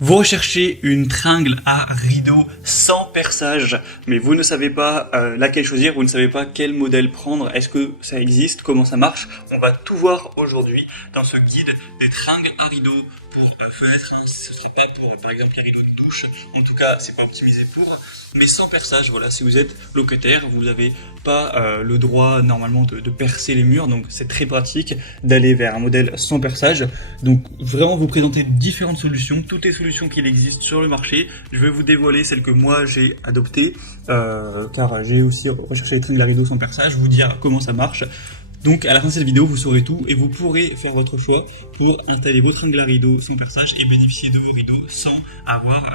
Vous recherchez une tringle à rideau sans perçage, mais vous ne savez pas laquelle choisir, vous ne savez pas quel modèle prendre, est-ce que ça existe, comment ça marche. On va tout voir aujourd'hui dans ce guide des tringles à rideau pour fenêtre, hein. Ce ne serait pas pour par exemple les rideaux de douche, en tout cas c'est pas optimisé pour, mais sans perçage. Voilà, si vous êtes locataire, vous n'avez pas le droit normalement de percer les murs, donc c'est très pratique d'aller vers un modèle sans perçage. Donc vraiment vous présenter différentes solutions, toutes les solutions qu'il existe sur le marché. Je vais vous dévoiler celle que moi j'ai adoptée, car j'ai aussi recherché les tringles à rideau sans perçage, vous dire comment ça marche. Donc à la fin de cette vidéo, vous saurez tout et vous pourrez faire votre choix pour installer vos tringles à rideau sans perçage et bénéficier de vos rideaux sans avoir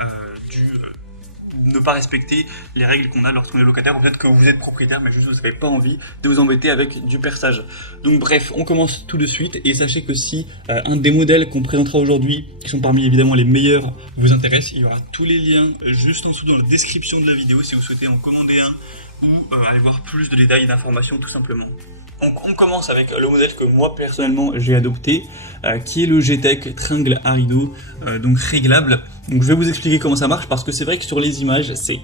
ne pas respecter les règles qu'on a lorsqu'on est locataire, ou peut-être que vous êtes propriétaire mais juste vous n'avez pas envie de vous embêter avec du perçage. Donc bref, on commence tout de suite et sachez que si un des modèles qu'on présentera aujourd'hui, qui sont parmi évidemment les meilleurs, vous intéresse, il y aura tous les liens juste en dessous dans la description de la vidéo si vous souhaitez en commander un ou aller voir plus de détails et d'informations tout simplement. Donc on commence avec le modèle que moi personnellement j'ai adopté, qui est le G-Tech tringle à rideau, donc réglable. Donc je vais vous expliquer comment ça marche parce que c'est vrai que sur les images c'est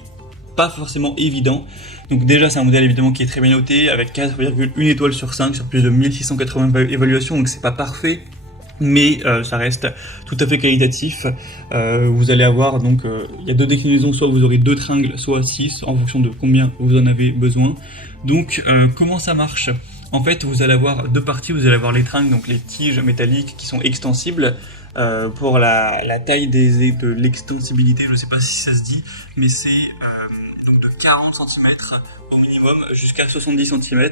pas forcément évident. Donc déjà c'est un modèle évidemment qui est très bien noté avec 4,1 étoiles sur 5 sur plus de 1680 évaluations, donc c'est pas parfait. Mais ça reste tout à fait qualitatif. Vous allez avoir donc il y a deux déclinaisons, soit vous aurez 2 tringles, soit 6 en fonction de combien vous en avez besoin. Donc comment ça marche? En fait, vous allez avoir deux parties, vous allez avoir les tringles, donc les tiges métalliques qui sont extensibles. Pour la taille de l'extensibilité, je ne sais pas si ça se dit, mais c'est donc de 40 cm au minimum jusqu'à 70 cm.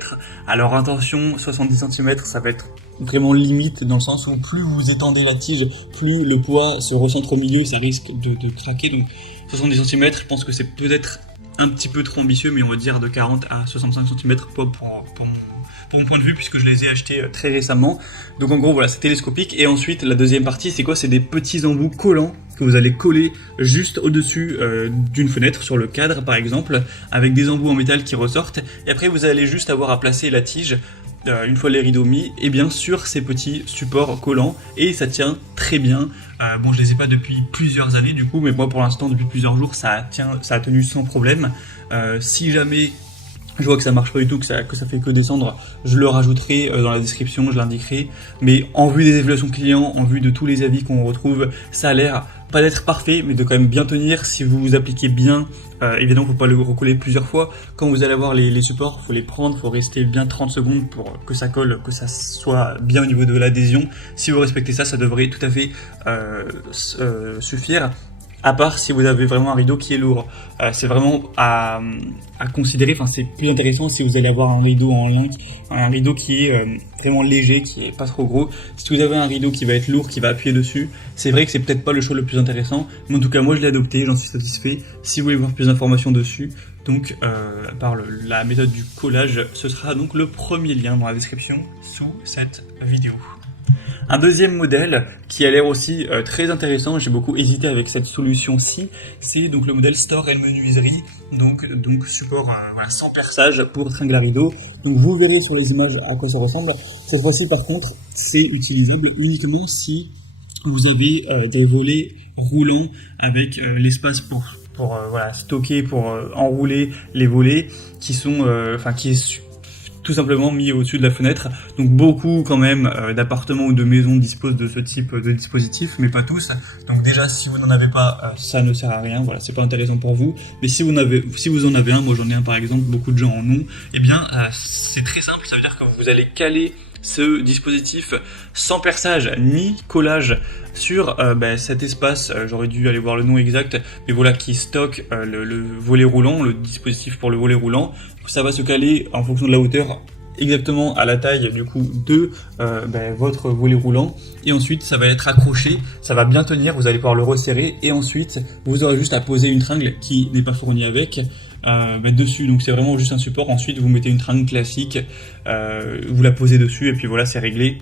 Alors attention, 70 cm, ça va être vraiment limite dans le sens où plus vous étendez la tige, plus le poids se recentre au milieu, ça risque de craquer. Donc 70 cm, je pense que c'est peut-être un petit peu trop ambitieux, mais on va dire de 40 à 65 cm pour mon point de vue, puisque je les ai achetés très récemment. Donc en gros voilà, c'est télescopique. Et ensuite la deuxième partie, c'est quoi? C'est des petits embouts collants que vous allez coller juste au-dessus d'une fenêtre, sur le cadre par exemple, avec des embouts en métal qui ressortent. Et après vous allez juste avoir à placer la tige, une fois les rideaux mis, et bien sur ces petits supports collants, et ça tient très bien. Bon, je les ai pas depuis plusieurs années du coup, mais moi pour l'instant depuis plusieurs jours ça a tenu sans problème. Si jamais je vois que ça marche pas du tout, que ça fait que descendre, je le rajouterai dans la description, je l'indiquerai. Mais en vue des évaluations clients, en vue de tous les avis qu'on retrouve, ça a l'air pas d'être parfait, mais de quand même bien tenir si vous vous appliquez bien. Évidemment, faut pas le recoller plusieurs fois. Quand vous allez avoir les supports, faut les prendre, faut rester bien 30 secondes pour que ça colle, que ça soit bien au niveau de l'adhésion. Si vous respectez ça, ça devrait tout à fait suffire. À part si vous avez vraiment un rideau qui est lourd. C'est vraiment à considérer, enfin c'est plus intéressant si vous allez avoir un rideau en lin, un rideau qui est vraiment léger, qui est pas trop gros. Si vous avez un rideau qui va être lourd, qui va appuyer dessus, c'est vrai que c'est peut-être pas le choix le plus intéressant, mais en tout cas moi je l'ai adopté, j'en suis satisfait. Si vous voulez voir plus d'informations dessus, donc par la méthode du collage, ce sera donc le premier lien dans la description sous cette vidéo. Un deuxième modèle qui a l'air aussi très intéressant, j'ai beaucoup hésité avec cette solution-ci, c'est donc le modèle Store et menuiserie, donc support voilà, sans perçage pour tringle à rideau. Donc vous verrez sur les images à quoi ça ressemble. Cette fois-ci par contre, c'est utilisable uniquement si vous avez des volets roulants avec l'espace pour voilà, stocker, pour enrouler les volets qui sont, qui est tout simplement mis au-dessus de la fenêtre. Donc beaucoup quand même d'appartements ou de maisons disposent de ce type de dispositif, mais pas tous. Donc déjà si vous n'en avez pas, ça ne sert à rien, voilà, c'est pas intéressant pour vous. Mais si vous en avez un, moi j'en ai un par exemple, beaucoup de gens en ont, eh bien c'est très simple, ça veut dire que vous allez caler ce dispositif sans perçage ni collage sur cet espace, j'aurais dû aller voir le nom exact, mais voilà, qui stocke le volet roulant, le dispositif pour le volet roulant. Ça va se caler en fonction de la hauteur exactement à la taille du coup de votre volet roulant, et ensuite ça va être accroché, ça va bien tenir, vous allez pouvoir le resserrer, et ensuite vous aurez juste à poser une tringle qui n'est pas fournie avec dessus. Donc c'est vraiment juste un support. Ensuite vous mettez une tringle classique, vous la posez dessus et puis voilà, c'est réglé.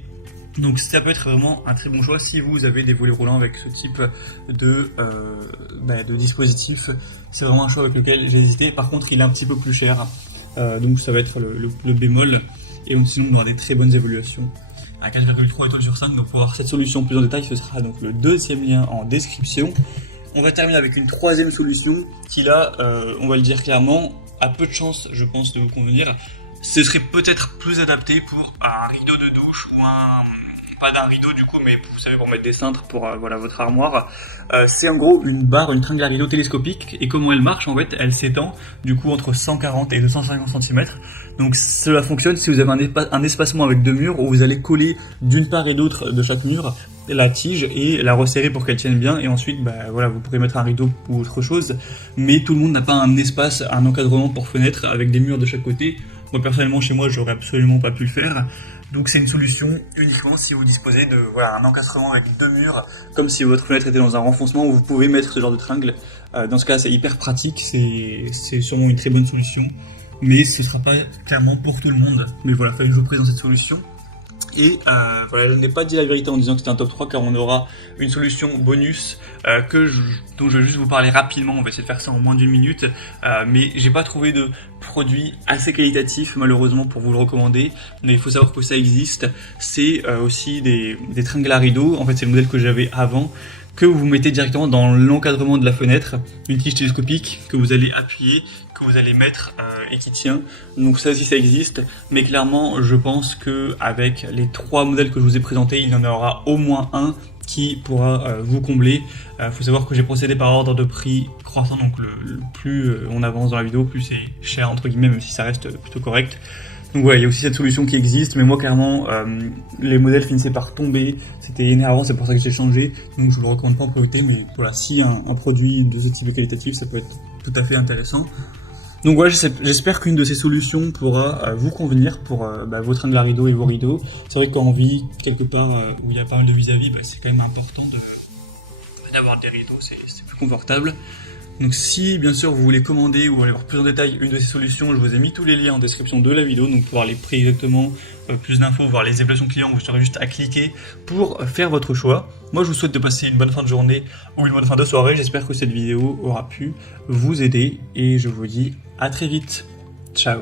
Donc ça peut être vraiment un très bon choix si vous avez des volets roulants avec ce type de dispositif. C'est vraiment un choix avec lequel j'ai hésité. Par contre il est un petit peu plus cher, donc ça va être le bémol, et sinon on aura des très bonnes évaluations. à 4,3 étoiles sur 5. Donc pour voir cette solution plus en détail, ce sera donc le deuxième lien en description. On va terminer avec une troisième solution qui là, on va le dire clairement, a peu de chance je pense de vous convenir. Ce serait peut-être plus adapté pour un rideau de douche ou pas d'un rideau du coup, mais vous savez, pour mettre des cintres pour voilà, votre armoire. C'est en gros une tringle à rideau télescopique, et comment elle marche en fait, elle s'étend du coup entre 140 et 250 cm. Donc cela fonctionne si vous avez un espacement avec deux murs où vous allez coller d'une part et d'autre de chaque mur la tige et la resserrer pour qu'elle tienne bien, et ensuite voilà, vous pourrez mettre un rideau ou autre chose, mais tout le monde n'a pas un espace, un encadrement pour fenêtre avec des murs de chaque côté. Moi personnellement chez moi j'aurais absolument pas pu le faire. Donc c'est une solution uniquement si vous disposez de voilà, un encadrement avec deux murs, comme si votre fenêtre était dans un renfoncement où vous pouvez mettre ce genre de tringle. Dans ce cas c'est hyper pratique, c'est sûrement une très bonne solution, mais ce sera pas clairement pour tout le monde. Mais voilà, fallait que je vous présente cette solution. Et voilà, je n'ai pas dit la vérité en disant que c'était un top 3, car on aura une solution bonus dont je vais juste vous parler rapidement. On va essayer de faire ça en moins d'une minute, mais j'ai pas trouvé de produit assez qualitatif malheureusement pour vous le recommander, mais il faut savoir que ça existe. C'est aussi des tringles à rideaux. En fait c'est le modèle que j'avais avant, que vous mettez directement dans l'encadrement de la fenêtre, une tige télescopique que vous allez appuyer, que vous allez mettre et qui tient. Donc ça aussi ça existe, mais clairement je pense que avec les trois modèles que je vous ai présentés, il y en aura au moins un qui pourra vous combler. Faut savoir que j'ai procédé par ordre de prix croissant, donc le plus on avance dans la vidéo, plus c'est cher entre guillemets, même si ça reste plutôt correct. Donc voilà, il y a aussi cette solution qui existe, mais moi clairement, les modèles finissaient par tomber, c'était énervant, c'est pour ça que j'ai changé, donc je vous le recommande pas en priorité, mais voilà, si un produit de ce type est qualitatif, ça peut être tout à fait intéressant. Donc voilà, j'espère qu'une de ces solutions pourra vous convenir pour vos tringles à rideaux et vos rideaux. C'est vrai que quand on vit quelque part où il y a pas mal de vis-à-vis, c'est quand même important d'avoir des rideaux, c'est plus confortable. Donc si bien sûr vous voulez commander ou aller voir plus en détail une de ces solutions, je vous ai mis tous les liens en description de la vidéo, donc pour voir les prix exactement, plus d'infos, voir les évaluations clients, vous aurez juste à cliquer pour faire votre choix. Moi je vous souhaite de passer une bonne fin de journée ou une bonne fin de soirée, j'espère que cette vidéo aura pu vous aider et je vous dis à très vite, ciao.